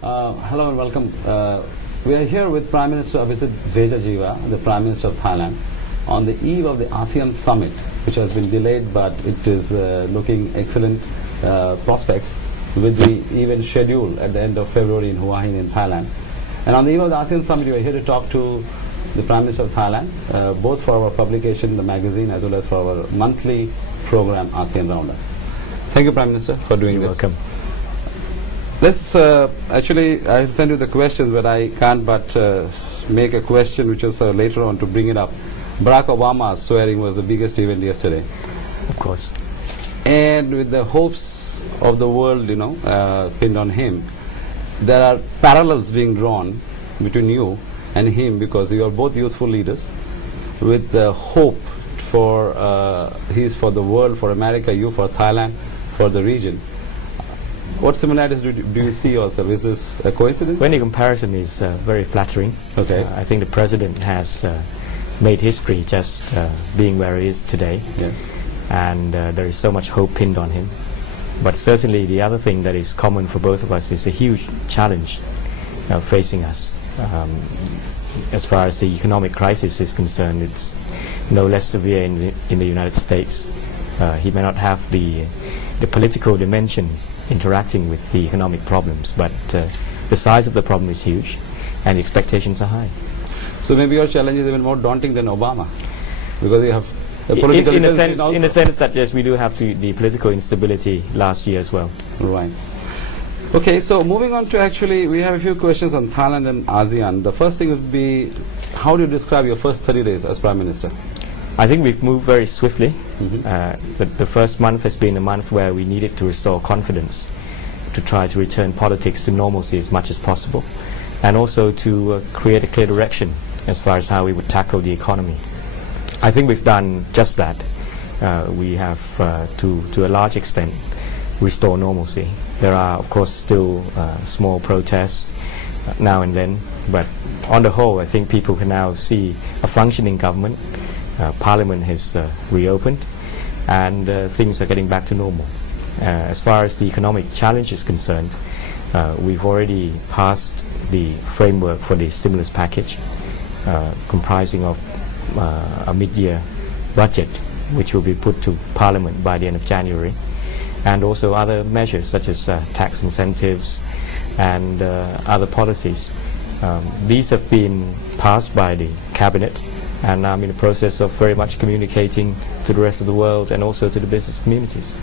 Hello and welcome. We are here with Prime Minister Abhisit Vejjajiva, the Prime Minister of Thailand, on the eve of the ASEAN Summit, which has been delayed, but it is looking excellent prospects with the event schedule at the end of February in Hua Hin in Thailand. And on the eve of the ASEAN Summit, we are here to talk to the Prime Minister of Thailand, both for our publication, the magazine, as well as for our monthly program, ASEAN Roundup. Thank you, Prime Minister, for doing You're this. welcome. Let's actually, I'll send you the questions, but I can't but make a question which was later on to bring it up. Barack Obama's swearing was the biggest event yesterday. Of course. And with the hopes of the world, pinned on him, there are parallels being drawn between you and him because you are both youthful leaders with the hope for, he's for the world, for America, you for Thailand, for the region. What similarities do you see yourself? Is this a coincidence? When the comparison is very flattering. Okay. I think the President has made history just being where he is today. Yes. And there is so much hope pinned on him. But certainly the other thing that is common for both of us is a huge challenge facing us. As far as the economic crisis is concerned, it's no less severe in the United States. He may not have the political dimensions interacting with the economic problems, but the size of the problem is huge and the expectations are high. So maybe your challenge is even more daunting than Obama, because you have a political in a sense that yes, we do have the political instability last year as well. Right. Okay, so moving on to actually, we have a few questions on Thailand and ASEAN. The first thing would be, how do you describe your first 30 days as Prime Minister? I think we've moved very swiftly. The first month has been a month where we needed to restore confidence, to try to return politics to normalcy as much as possible, and also to create a clear direction as far as how we would tackle the economy. I think we've done just that. We have, to a large extent, restored normalcy. There are, of course, still small protests now and then, but on the whole, I think people can now see a functioning government. Parliament has reopened and things are getting back to normal. As far as the economic challenge is concerned, we've already passed the framework for the stimulus package comprising of a mid-year budget which will be put to Parliament by the end of January, and also other measures such as tax incentives and other policies. These have been passed by the Cabinet, and I'm in the process of very much communicating to the rest of the world and also to the business communities.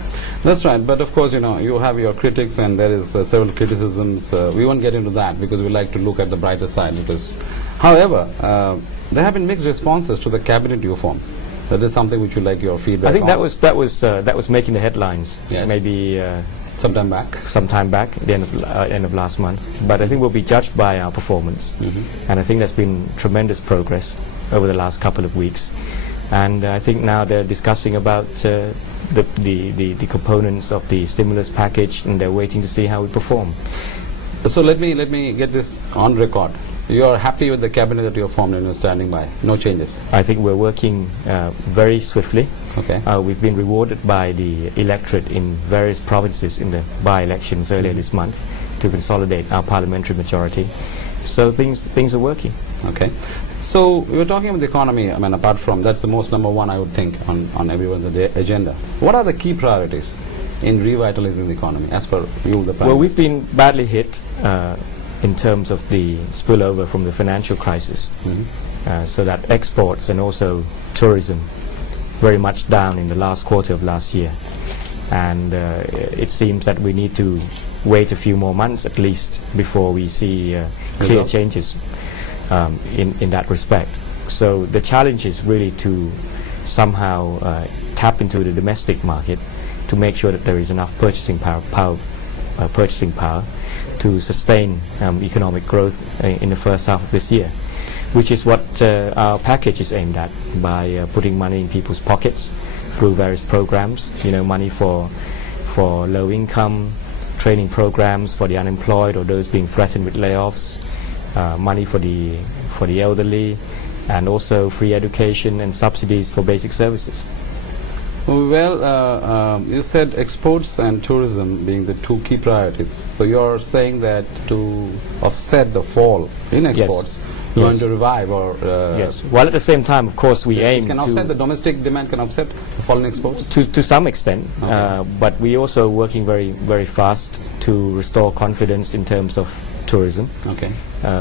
That's right, but of course, you have your critics and there is several criticisms. We won't get into that because we like to look at the brighter side. Because, however, there have been mixed responses to the cabinet you formed. That is something which you like your feedback I think on. that was making the headlines. Yes. Maybe Sometime back. at the end of last month. But I think we'll be judged by our performance, and I think there's been tremendous progress over the last couple of weeks. And I think now they're discussing about the components of the stimulus package, and they're waiting to see how we perform. So let me get this on record. You are happy with the cabinet that you have formed and you're standing by. No changes. I think we're working very swiftly. Okay. We've been rewarded by the electorate in various provinces in the by-elections earlier this month to consolidate our parliamentary majority. So things are working. Okay. So we were talking about the economy. I mean, apart from that's the most number one, I would think, on everyone's agenda. What are the key priorities in revitalizing the economy, as per you, the Prime Well, Minister? we've been badly hit in terms of the spillover from the financial crisis, so that exports and also tourism very much down in the last quarter of last year. And it seems that we need to wait a few more months at least before we see clear changes in that respect. So the challenge is really to somehow tap into the domestic market to make sure that there is enough purchasing power to sustain economic growth in the first half of this year, which is what our package is aimed at, by putting money in people's pockets through various programs, money for low income, training programs for the unemployed or those being threatened with layoffs, money for the elderly, and also free education and subsidies for basic services. Well, you said exports and tourism being the two key priorities. So you're saying that to offset the fall in exports, you want to revive or... yes. While at the same time, of course, we aim can to... offset the domestic demand, can offset the fall in exports? To some extent, Okay. but we also working very fast to restore confidence in terms of tourism. Okay.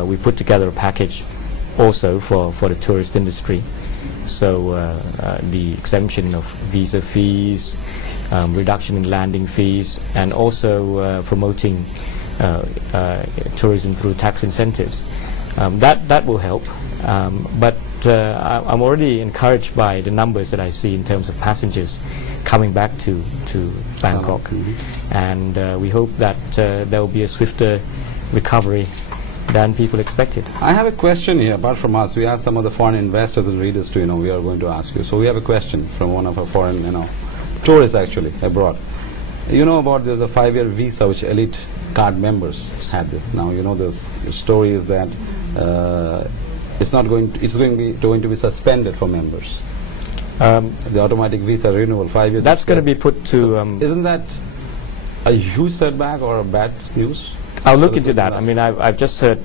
We put together a package also for the tourist industry. So the exemption of visa fees, reduction in landing fees, and also promoting tourism through tax incentives. That will help. But I'm already encouraged by the numbers that I see in terms of passengers coming back to Bangkok. And we hope that there will be a swifter recovery than people expected. I have a question here. Apart from us, we have some of the foreign investors and readers too. We are going to ask you. So we have a question from one of our foreign, tourists actually abroad. You know about there's a 5-year visa which elite card members had this. Now the story is that it's going to be suspended for members. The automatic visa renewal 5 years. That's going to be put to. So isn't that a huge setback or a bad news? I'll look into that. I mean, I've just heard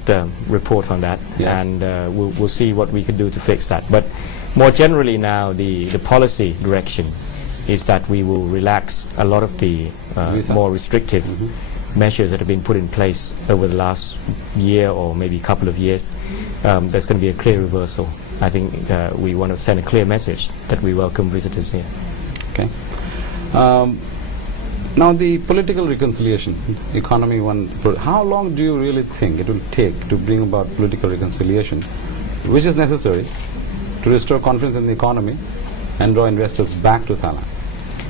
report on that, Yes. and we'll see what we can do to fix that. But more generally now, the policy direction is that we will relax a lot of the more restrictive measures that have been put in place over the last year or maybe a couple of years. There's going to be a clear reversal. I think we want to send a clear message that we welcome visitors here. Okay. Now the political reconciliation, economy one, how long do you really think it will take to bring about political reconciliation, which is necessary to restore confidence in the economy and draw investors back to Thailand?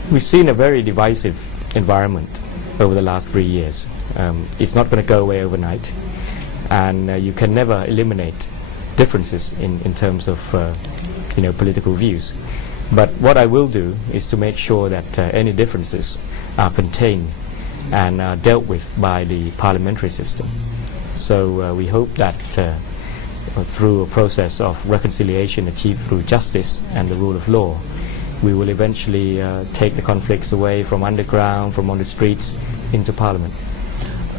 We've seen a very divisive environment over the last 3 years. It's not going to go away overnight, and you can never eliminate differences in terms of political views. But what I will do is to make sure that any differences are contained and are dealt with by the parliamentary system. So we hope that through a process of reconciliation achieved through justice and the rule of law, we will eventually take the conflicts away from underground, from on the streets, into parliament.